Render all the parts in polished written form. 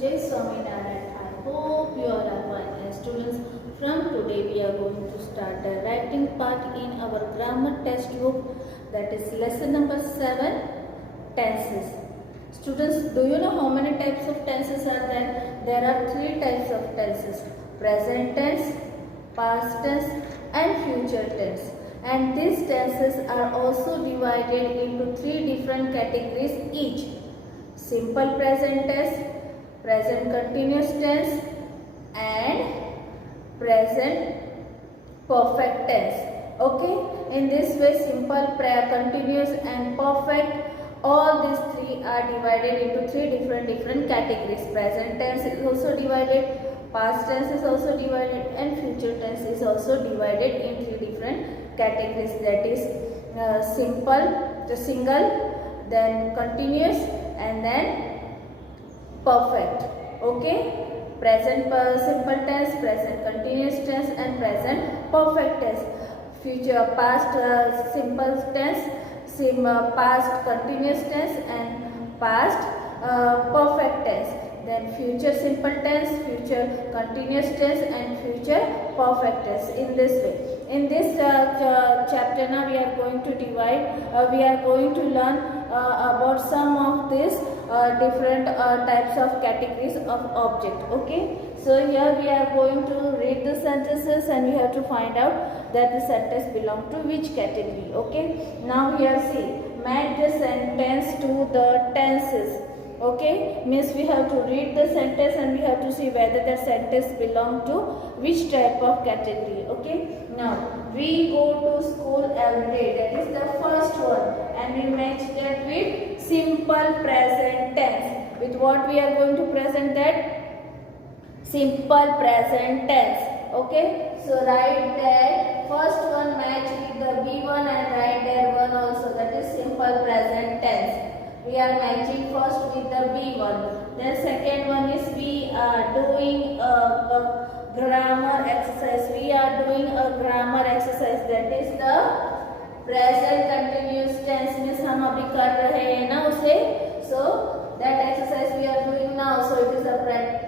Jai Swaminarayan. I hope you all are fine. And students, from today we are going to start the writing part in our grammar textbook, that is lesson number 7, tenses. Students, do you know how many types of tenses are there? There are 3 types of tenses: present tense, past tense and future tense. And these tenses are also divided into 3 different categories each: simple present tense, present continuous tense and present perfect tense. Okay, in this way simple, continuous and perfect, all these 3 are divided into 3 different categories. Present tense is also divided, past tense is also divided and future tense is also divided in 3 different categories, that is simple, the single, then continuous and then perfect. Okay, present simple tense, present continuous tense and present perfect tense. Future past simple tense, past continuous tense and past perfect tense. Then future simple tense, future continuous tense and future perfect tense. In this way, in this chapter now we are going to we are going to learn about some of these different types of categories of object. Okay, so here we are going to read the sentences and we have to find out that the sentence belong to which category. Okay, now here see, match the sentence to the tenses. Okay, means we have to read the sentence and we have to see whether the sentence belong to which type of category. Okay, now we go to school every day, that is the first one, and we match that with simple present tense. With what we are going to present that? Simple present tense. Okay, so write that first one match with the B1 and write there one also, that is simple present tense. We are matching first with the B1. Then second one is we are doing a grammar exercise. We are doing a grammar exercise, that is the present continuous tense. means हम अभी कर रहे हैं ना उसे, so that exercise we are doing now, so it is a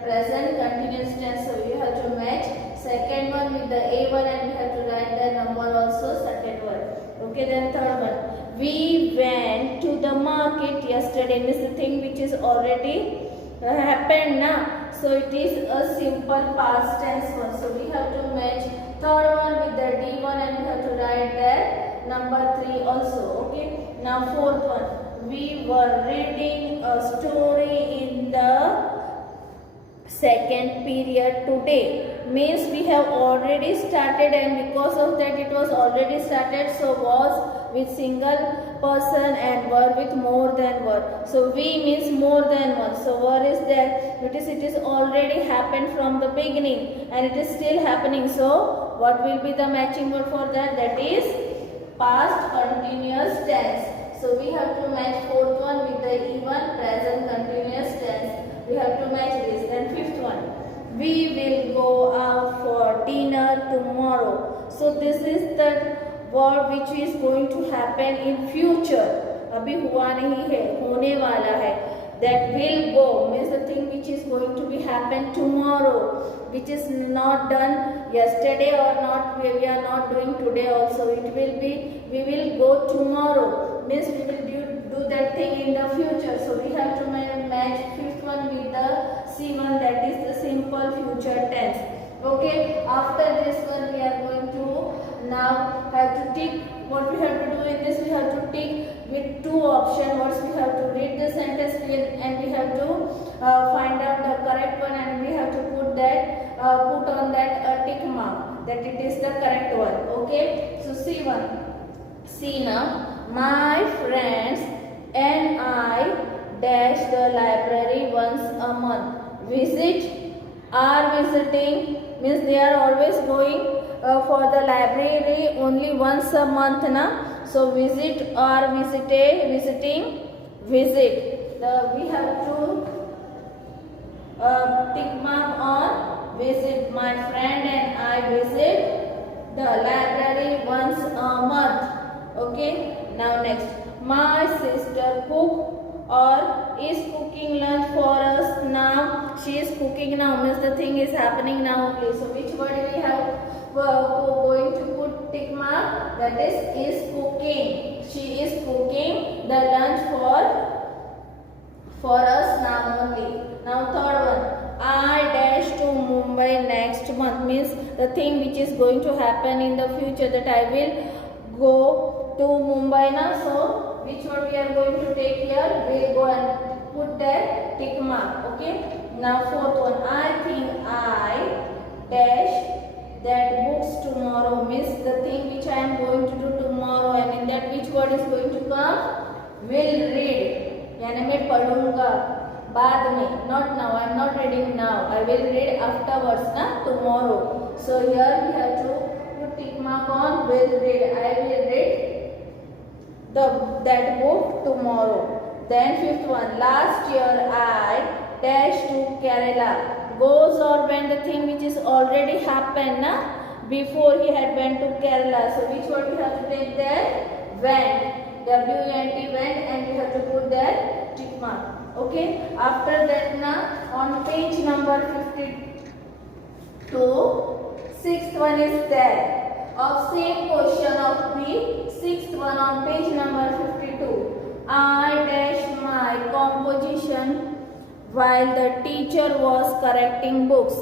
present continuous tense. So you have to match second one with the A1 and you have to write the number also, second one. Okay, then third one, we went to the market yesterday, means the thing which is already happened now, so it is a simple past tense one. So we have to match third one with the D1 and we have to write that number 3 also. Okay, now fourth one, we were reading a story in the second period today, means we have already started and because of that it was already started, so was with single person and were with more than one. So we means more than one, so were is there, it is already happened from the beginning and it is still happening, so what will be the matching word for that? That is past continuous tense. So we have to match fourth one with the E1, present continuous tense. We have to match this. Then fifth one, we will go out for dinner tomorrow. So this is the word which is going to happen in future. अभी हुआ नहीं है, होने वाला है. That will go means the thing which is going to be happen tomorrow, which is not done yesterday or not we are not doing today also. It will be, we will go tomorrow, means we will do that thing in the future. So we have to match fifth one with the C1, that is the simple future tense. Okay, after this one we are going to now have to tick. What we have to do in this, we have to tick with 2 option words. We have to read the sentence and we have to find out the correct one and we have to put that put on that tick mark that it is the correct one. Okay, so see now, my friends and I dash the library once a month. Visit, are visiting, means they are always going for the library only once a month na. So visit or visiting, visit. We have to tick mark on visit. My friend and I visit the library once a month. Okay, now next, my sister cook or is cooking lunch for us now. She is cooking now means the thing is happening now only. So which word we have going to put tick mark? That is cooking. She is cooking the lunch for us now only. Now third one, I dash to Mumbai next month means the thing which is going to happen in the future, that I will go to Mumbai now. So which word we are going to take here? We'll go and put that tick mark. Okay. Now fourth one, I think I dash that books tomorrow means the thing which I am going to do tomorrow, and in that which word is going to come? Will read. यानी मैं पढ़ूंगा बाद में, not now. I am not reading now. I will read afterwards, na, tomorrow. So here we have to put tick mark on will read. I will read that book tomorrow. Then fifth one, last year I dash to Kerala. Goes or when the thing which is already happened, na, before he had went to Kerala. So which word we have to take there? Went. W-E-N-T, went, and we have to put that tick mark. Okay. After that, na, on page number 52, sixth one is there. Of same question of B, sixth one on page number 52. I dash my composition while the teacher was correcting books.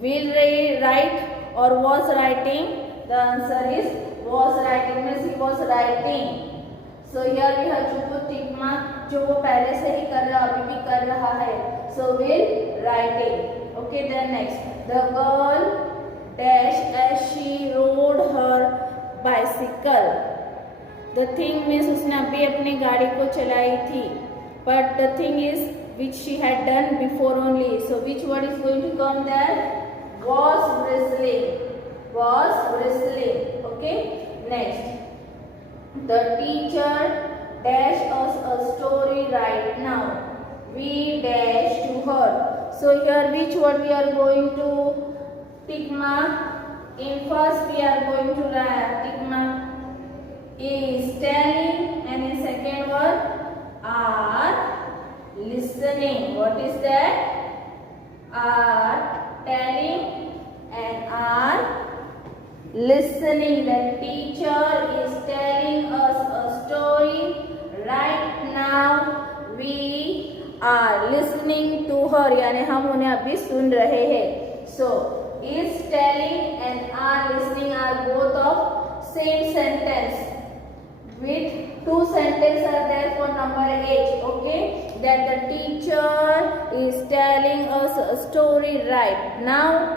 Will write or was writing? The answer is was writing means he was writing. So here we have to put tick mark. जो वो पहले से ही कर रहा अभी भी कर रहा है. So will writing. Okay. Then next, the girl dash as she rode her bicycle. The thing means उसने अभी अपनी गाड़ी को चलाई थी. But the thing is which she had done before only. So which word is going to come there? Was whistling. Was whistling. Okay. Next, the teacher dash us a story right now. We dash to her. So here which word we are going to tick mark? In first we are going to write tick mark is telling, and in second word are listening. What is that? Are telling and are listening. The teacher is telling us a story right now. We are listening to her. यानी हम उन्हें अभी सुन रहे हैं. So is telling and are listening are both of same sentence. With two sentences are there for number 8. Okay. That the teacher is telling us a story right now.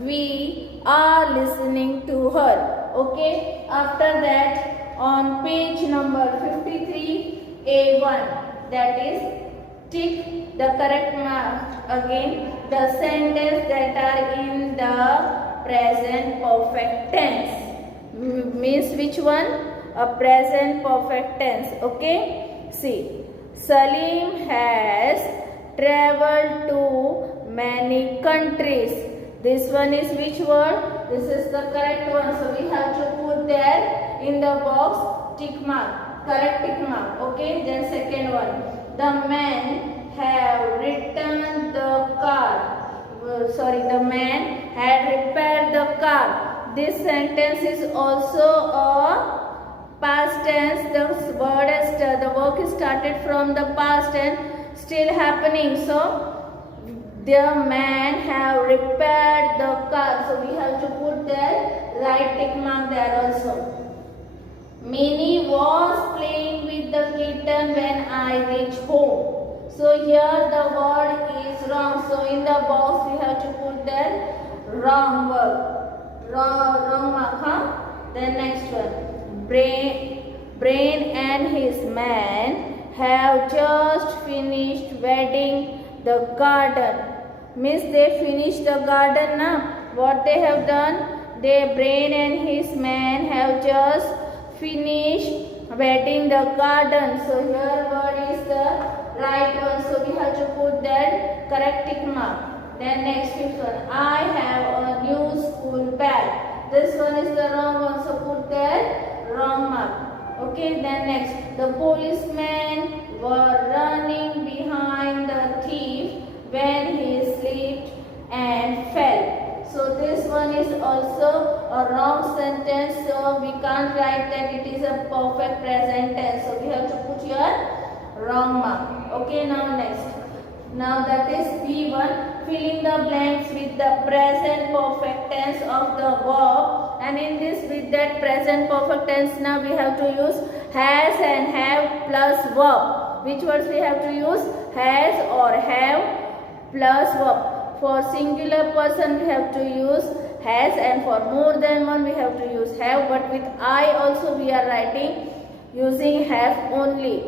We are listening to her. Okay. After that, on page number 53, A1, that is tick the correct mark. Again, the sentence that are in the present perfect tense. Means which one? A present perfect tense. Okay. See, Salim has traveled to many countries. This one is which word? This is the correct one. So we have to put there in the box tick mark. Correct tick mark. Okay. Then second one. The man have returned the car. The man had repaired the car. This sentence is also a past tense. The work is started from the past and still happening. So the man have repaired the car. So we have to put there right tick mark there also. Minnie was playing with the kitten when I reached home. So here the word is wrong. So in the box we have to put there wrong word. Wrong mark. Huh? Then next one. Brain and his man have just finished weeding the garden. Means they finished the garden now. What they have done? Brain and his man have just finished weeding the garden. So here word is the right one. So we have to put that correct tick mark. Then next fifth one. I have a new school bag. This one is the wrong one. So put that wrong mark. Okay, then next, the policemen were running behind the thief when he slipped and fell. So this one is also a wrong sentence, so we can't write that it is a perfect present tense. So we have to put your wrong mark. Okay, now next. Now that is B1, filling the blanks with the present perfect tense of the verb, and in this with that present perfect tense now we have to use has and have plus verb. Which words we have to use? Has or have plus verb. For singular person we have to use has, and for more than one we have to use have, but with I also we are writing using have only.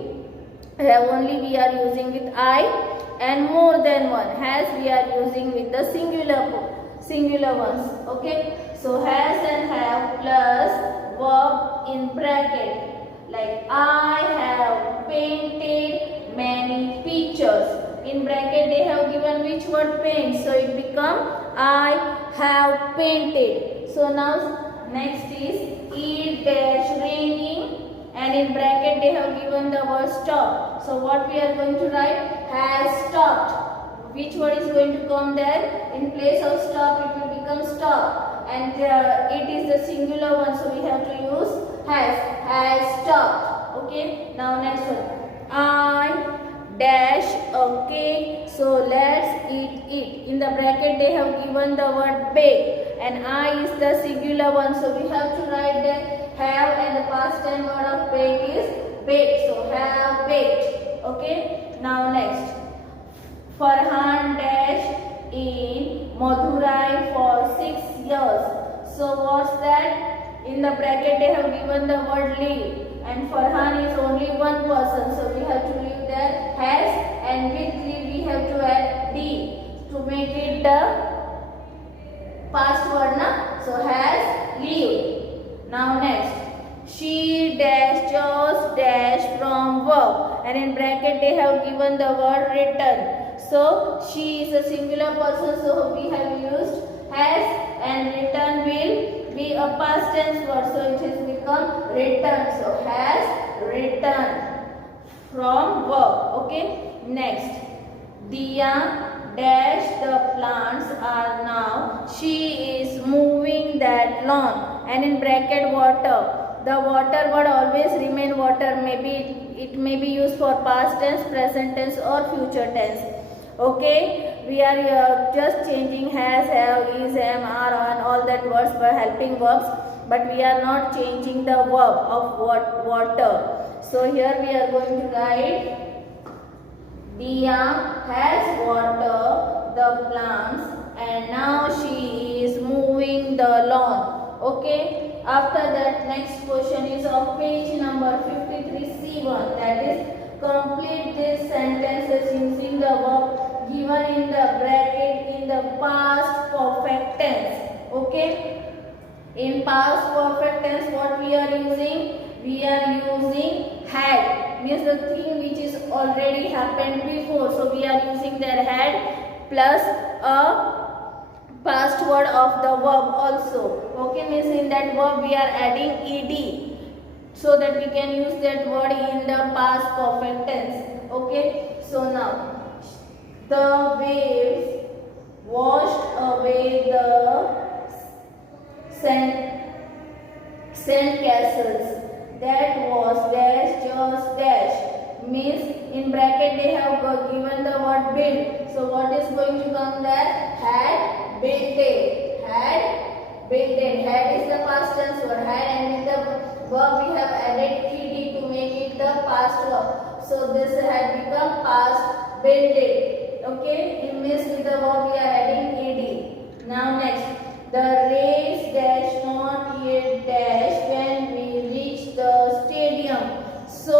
Have only we are using with I, and more than one. Has we are using with the singular ones. Okay, so has and have plus verb in bracket, like I have painted many pictures. In bracket they have given which word? Paint, so it become I have painted. So now next is it dash raining, and in bracket they have given the word stop. So what we are going to write? Has stopped. Which word is going to come there? In place of stop it will become stop, and it is the singular one, so we have to use has stopped. Okay, now next one, I dash a cake, so let's eat it. In the bracket they have given the word bake, and I is the singular one, so we have to write that have, and the past tense word of bake is baked, so have baked. Okay, now next, Farhan dash in Madurai for 6 years. So what's that? In the bracket they have given the word live, and Farhan is only one person, so we have to leave that has, and with live we have to add d to make it the past word na. So has lived. Now next, she dash just dash from verb, and in bracket they have given the word return. So she is a singular person, so we have used has, and return will be a past tense word, so it has become return. So has returned from verb. Okay, next, Diya dash the plants are now. She is moving that lawn, and in bracket water. The water word always remain water. Maybe it may be used for past tense, present tense, or future tense. Okay, we are just changing has, have, is, am, are, and all that words for helping verbs, but we are not changing the verb of water. So here we are going to write Diya has watered the plants, and now she is moving the lawn. Okay. After that, next question is of page number 53C1, that is complete these sentences using the verb given in the bracket in the past perfect tense. Okay, in past perfect tense what we are using? We are using had, means the thing which is already happened before, so we are using their had plus a past word of the verb also. Okay, means in that verb we are adding ed, so that we can use that word in the past perfect tense. Okay, so now the waves washed away the sand castles. That was dash just dash, means in bracket they have given the word build. So what is going to come there? Had built it. Had built it. Had is the past tense word. Had, and with the verb we have added ed to make it the past verb. So this had become past built it. Okay, it means with the verb we are adding ed. Now next, the race dash not yet dash when we reach the stadium. So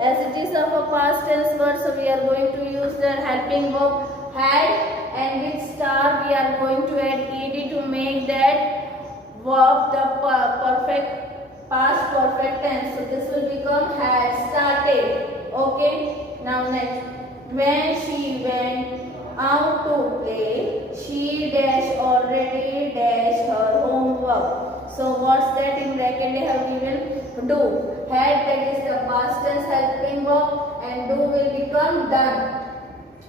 as it is of a past tense word, so we are going to use the helping verb had, and with star we are going to add ed to make that verb the perfect past perfect tense. So this will become had started. Okay, now next, when she went out to play, she dash already dash her homework. So what's that? In bracket they have given do. had, that is the past tense helping verb, and do will become done.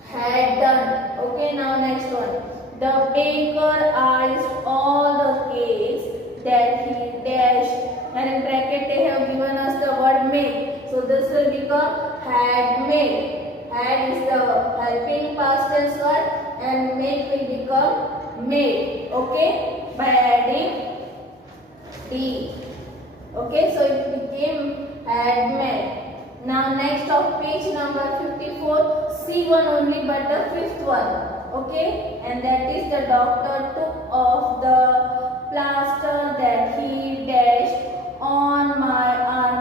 Had done. Okay, now next one. The baker iced all the cakes that he dashed. And in bracket they have given us the word made. So this will become had made. Had is the helping past tense word and make will become made. Okay, by adding D. Okay, so it became had made. Now next of page number 54, see one only but the fifth one. Okay, and that is the doctor took off the plaster that he dashed on my arm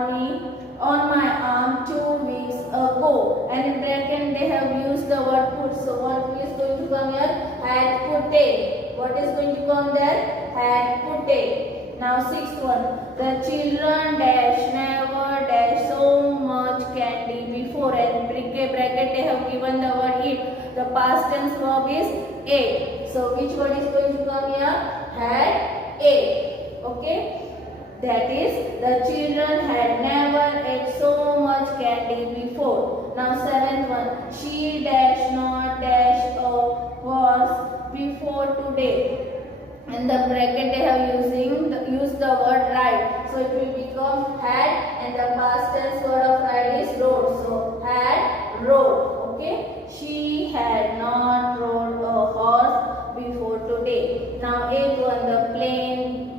2 weeks ago. And in bracket they have used the word put. So what is going to come here? Had put it. What is going to come there? Had put it. Now sixth one. The children dash never dash so much candy before. And bracket they have given the word eat. The past tense verb is ate. So which word is going to come here? Had ate. Okay. That is, the children had never ate so much candy before. Now seventh one. She dash not dash a horse before today. And the bracket they have used the word ride. So it will become had, and the past tense word of ride is rode. So had rode. Okay. She had not rode a horse before today. Now eighth one. The plane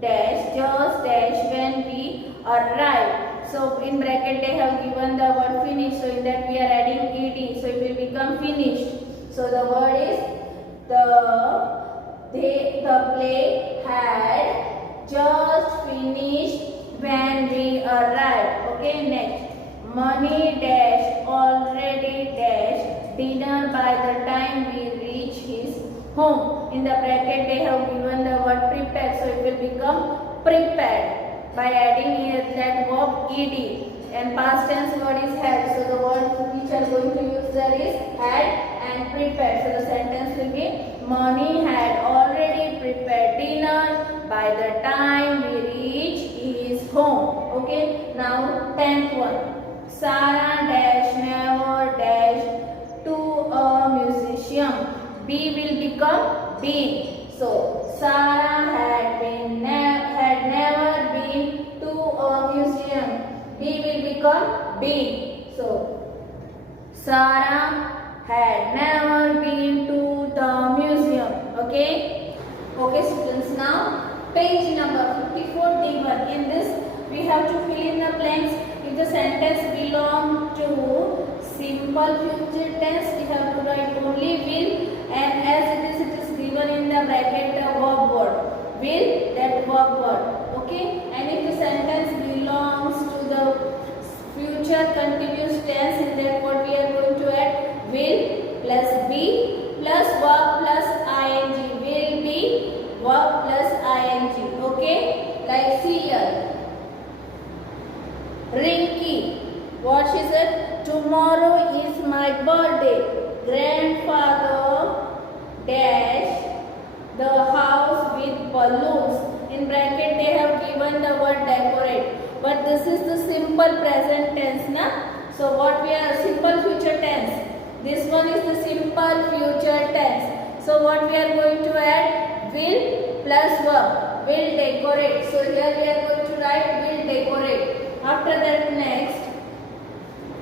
dash just dash when we arrive. So in bracket they have given the word finish. So in that we are adding ed. So it will become finished. So the word is the play had just finished when we arrived. Okay, next. Money dash already dash dinner by the time we reach his home. In the bracket they have given the word prepared. So it will become prepared by adding here that verb ed. And past tense word is had. So the word which are going to use there is had and prepared. So the sentence will be Mani had already prepared dinner by the time we reach his home. Okay. Now 10th one. Sarah dash never dash to a museum. B will become been. So Sarah had never been to a museum. B will become been. So Sarah had never been to the museum. Okay. Okay, students. Now page number 54 D1. In this we have to fill in the blanks. If the sentence belongs to simple future tense, we have to write only will, and as it is given in the bracket the verb word. Will, that verb word. Okay. And if the sentence belongs to the future continuous tense, in that what we are going to add? Will plus be plus verb plus ing. Will be verb plus ing. Okay. Like see here. Rinky, what she said? Tomorrow is my birthday. Grandfather dash the house with balloons. In bracket they have given the word decorate. But this is the simple present tense, na? So what we are simple future tense. This one is the simple future tense. So what we are going to add? Will plus verb. Will decorate. So here we are going to write will decorate. After that next,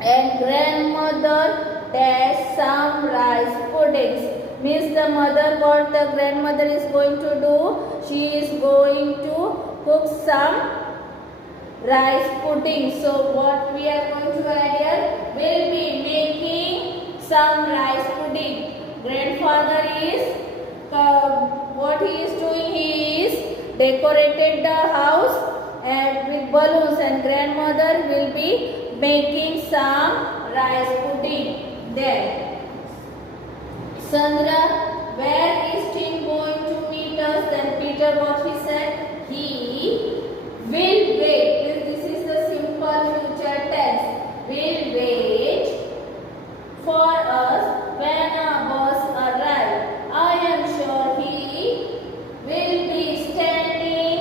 and grandmother dash some rice puddings. Means the mother, what the grandmother is going to do? She is going to cook some rice pudding. So what we are going to add here? Will be making some rice pudding. Grandfather is what he is doing? He is decorated the house and with balloons, and grandmother will be making some rice pudding. Then Sandra, where is Tim going to meet us? Then Peter, what he said? He will wait. This is the simple future tense. Will wait for us when a bus arrives. I am sure he will be standing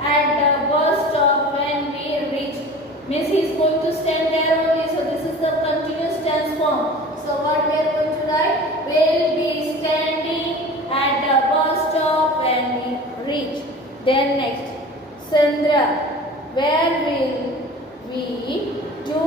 at the bus stop when we reach. Then next, Sandra, where will we do?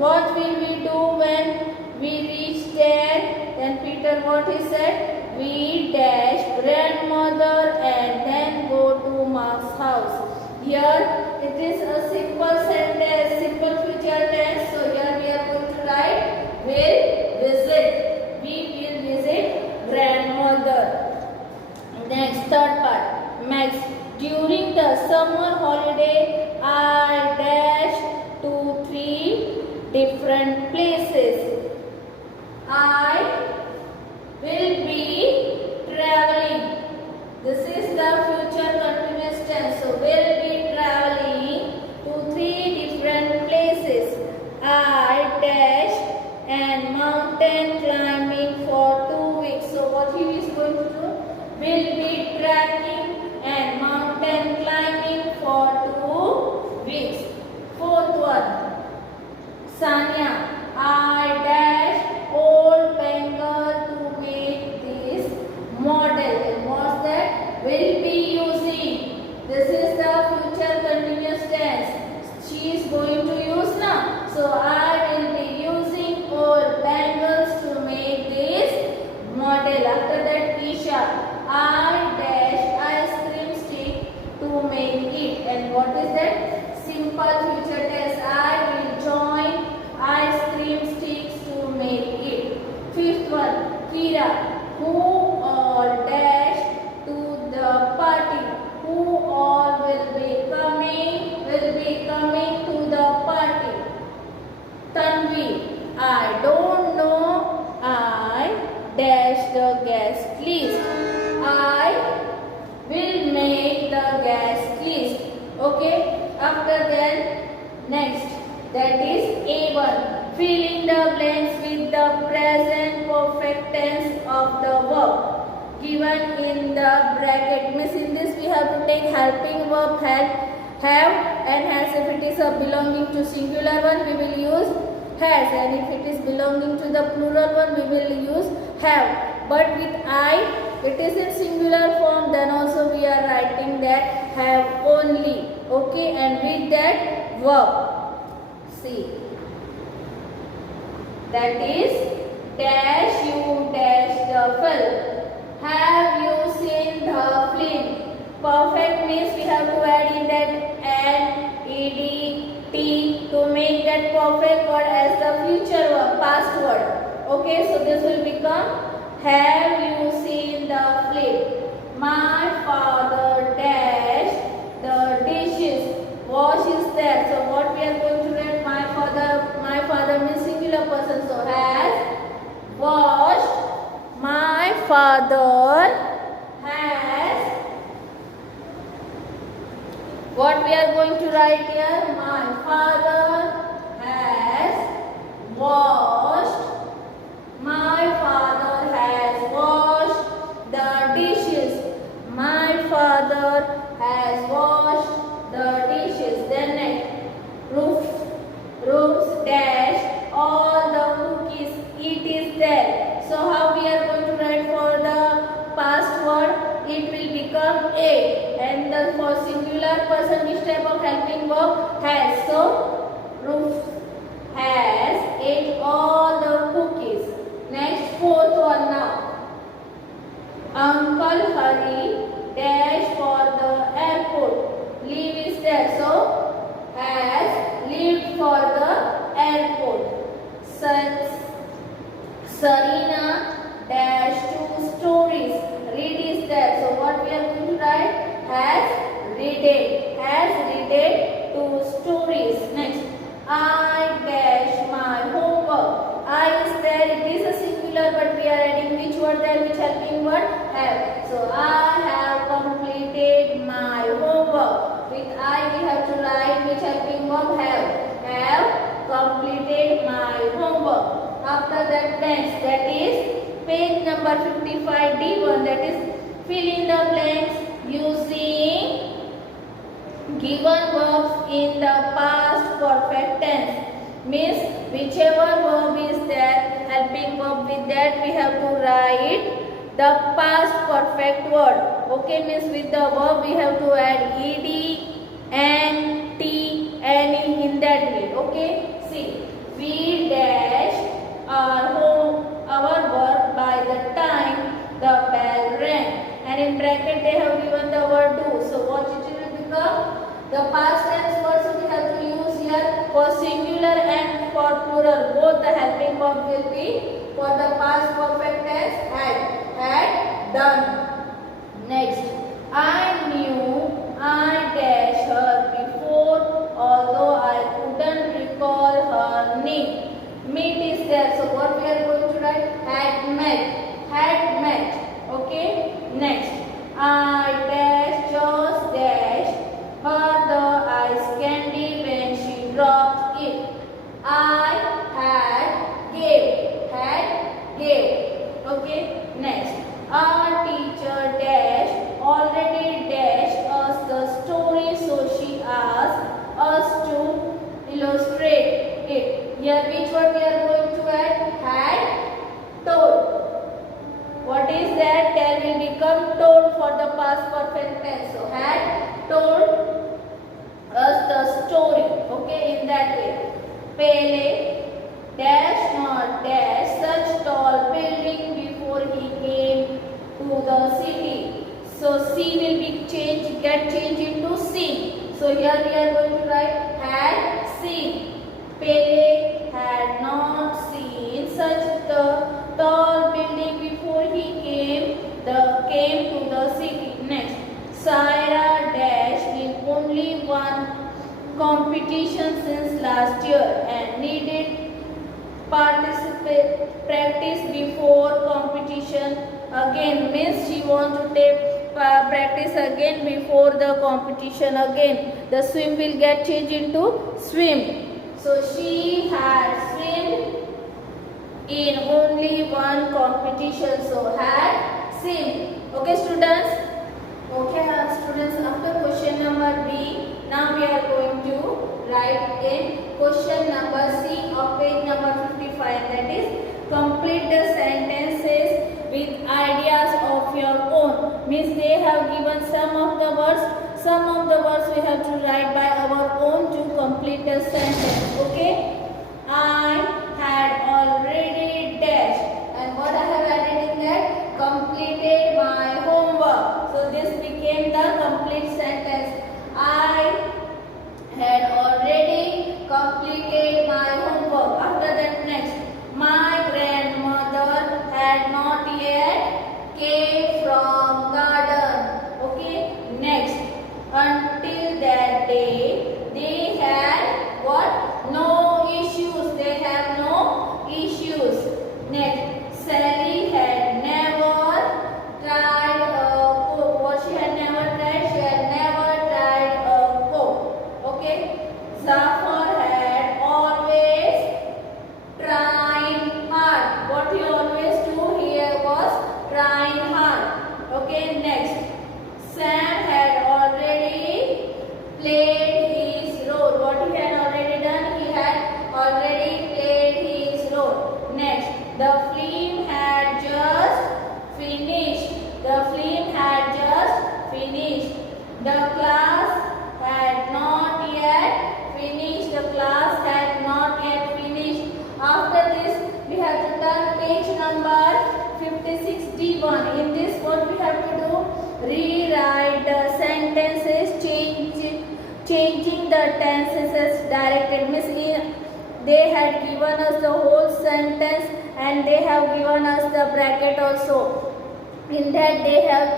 What will we do when we reach there? Then Peter, what he said? We dash grandmother and then go to Mark's house. Here it is a simple sentence, simple future tense. So here we are going to write will visit. We will visit grandmother. Next, third part. Max, during the summer holiday, I dash to 3 different places. I will be traveling. This is the future continuous tense. So, will be traveling to 3 different places. I dash and mountain climbing for 2 weeks. So, what he is going to do? Will be trekking and mountain climbing for 2 weeks. Fourth one, Sanya, I dash old Bengal to make this model. And what's that? Will be using. This is the future continuous tense. She is going to use now. So I will be using old bangles to make this model. After that, Isha, I dash ice cream stick to make it. And what is that? Simple future tense. I will join ice cream sticks to make it. Fifth one, Kira, who all dash to the party? Who all will be coming to the party? Tanvi, I don't know. I dash the guest list. I will make the guest list. Okay. After that, next, that is A1. Fill in the blanks with the present perfect tense of the verb given in the bracket. Means in this we have to take helping verb have and has. If it is a belonging to singular one, we will use has, and if it is belonging to the plural one, we will use have. But with I, it is in singular form, then also we are writing that have only. Okay, and with that verb, see, that is dash you dash the film. Have you seen the film? Perfect means we have to add in that and, ed, t to make that perfect word as the future word, past word. Okay, so this will become have you seen the film? My father dash the dishes. Wash is there. So what we are going to write? My father means singular person. So has washed. My father has. What we are going to write here? My father has washed. My father has washed the dishes. My father has washed the dishes. Then next, roofs dash all the cookies. It is there. So how we are going to write for the past word? It will become ate. And the for singular person, which type of helping verb? Has. So roof has ate all the cookies. Next, fourth one now. Uncle Hari dash for the airport. Leave is there. So has leave for the airport. Sarina dash 2 stories. Read is there. So what we are going to write? Has read. Has read 2 stories. Next, I dash my homework. I is there. It is a singular, but we are adding which word there? Which helping word? Have. So I have completed my homework. With I we have to write which helping verb? Have completed my homework. After that, next, that is page number 55 D1, that is fill in the blanks using given verbs in the past perfect tense. Means whichever verb is there, helping verb, with that we have to write the past perfect word. Okay, means with the verb we have to add ed, n, t, any in that way. Okay, see, we dash our work by the time the bell rang, and in bracket they have given the word do. So what it will become? The past tense words we have to use here for singular and for plural. Both the helping verb will be for the past perfect tense had done. Next, I knew I dash her before, although I couldn't recall her name. Meet is there, so what we are going to write? Had met. Okay. Next, I dash just dash her the ice candy when she dropped it. I had gave. Okay. Next, our teacher dash already dashed us the story, so she asked us to illustrate it. Here which word we are going to add? Had told. What is that? There will become told for the past perfect tense. So had told us the story. Okay, in that way. Pele dash not dash such tall building before he came to the city. So C will be get changed into seen. So here we are going to write had seen. Pele had not seen such the tall building before he came to the city. Next, Saira dash in only one competition since last year and needed practice before competition again. Means she wants to take practice again before the competition again. The swim will get changed into swim. So she had swim in only one competition, so had swim. Okay, students. Okay, students. After question number B, now we are going to write in question number C of page number 55. That is, complete the sentences with ideas of your own. Means they have given some of the words. Some of the words we have to write by our own to complete the sentence. Okay. I had already dashed, and what I have added in that? Completed my homework. So this became the complete sentence. I had already completed my homework. After that, next, my grandmother had not yet came from garden. Okay. Next, until that day they had what? No issues. They have no issues. Next, Sally had never tried a cook. What she had never tried? She had never tried a cook. Okay. Zafar had always trying hard. What he always do? He was trying hard. Okay. Next, Sam had already played his role. What he had already done? He had already played his role. Next, the film had just finished. The film had just finished. The class had not yet finished. The class had not yet finished. After this, we have to turn page number 56D1. In this, what we have to do? Rewrite the sentences, changing the tenses directed. Means they had given us the whole sentence and they have given us the bracket also. In that they have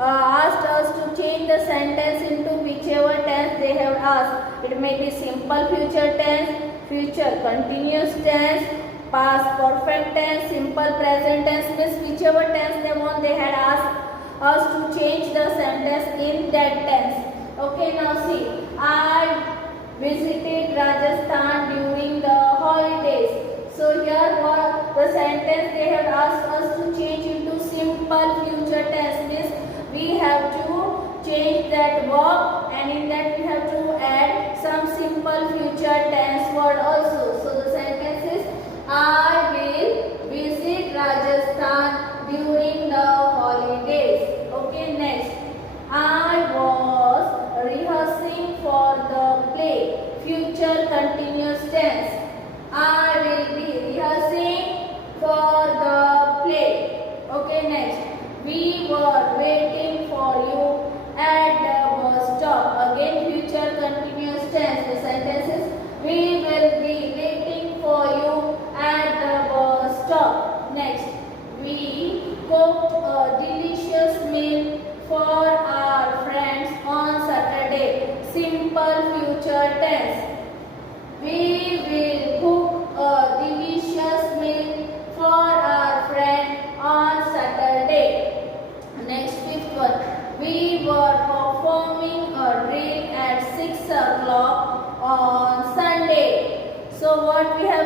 asked us to change the sentence into whichever tense they have asked. It may be simple future tense, future continuous tense, past perfect tense, simple present tense. Means whichever tense they want, they had asked us to change the sentence in that tense. Okay, now see, I visited Rajasthan during the holidays. So here what the sentence they have asked us to change into simple future tense. Means we have to change that verb, and in that we have to add some simple future tense word also. So the sentence is, I will visit Rajasthan during the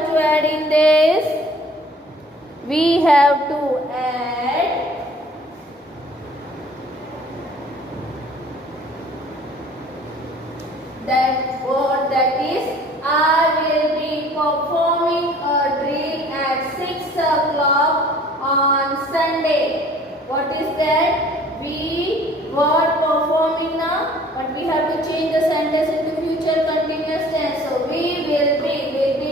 have to add in this? We have to add that word, that is, I will be performing a drill at 6 o'clock on Sunday. What is that? We were performing now, but we have to change the sentence into future continuous tense. So we will be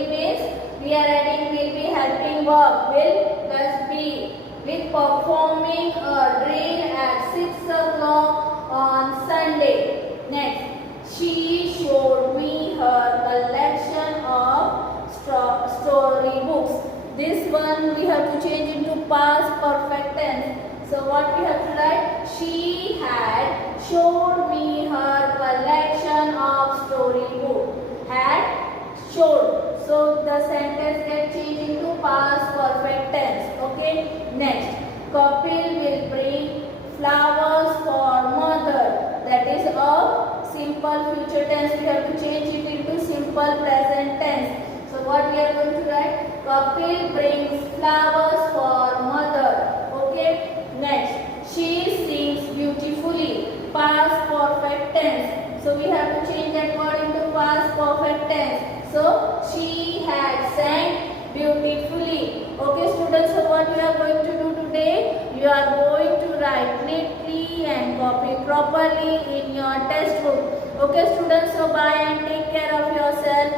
means we are adding will be helping verb, will plus be, with performing a drill at 6 o'clock on Sunday. Next. She showed me her collection of story books. This one we have to change into past perfect tense. So what we have to write? She had showed me her collection of story books. Had showed. So the sentence gets changed into past perfect tense. Okay. Next, Kapil will bring flowers for mother. That is a simple future tense. We have to change it into simple present tense. So what we are going to write? Kapil brings flowers for mother. Okay. Next, she sings beautifully. Past perfect tense. So we have to change that word into past perfect tense. So she had sang beautifully. Okay students, so what you are going to do today? You are going to write neatly and copy properly in your textbook. Okay students, so bye and take care of yourself.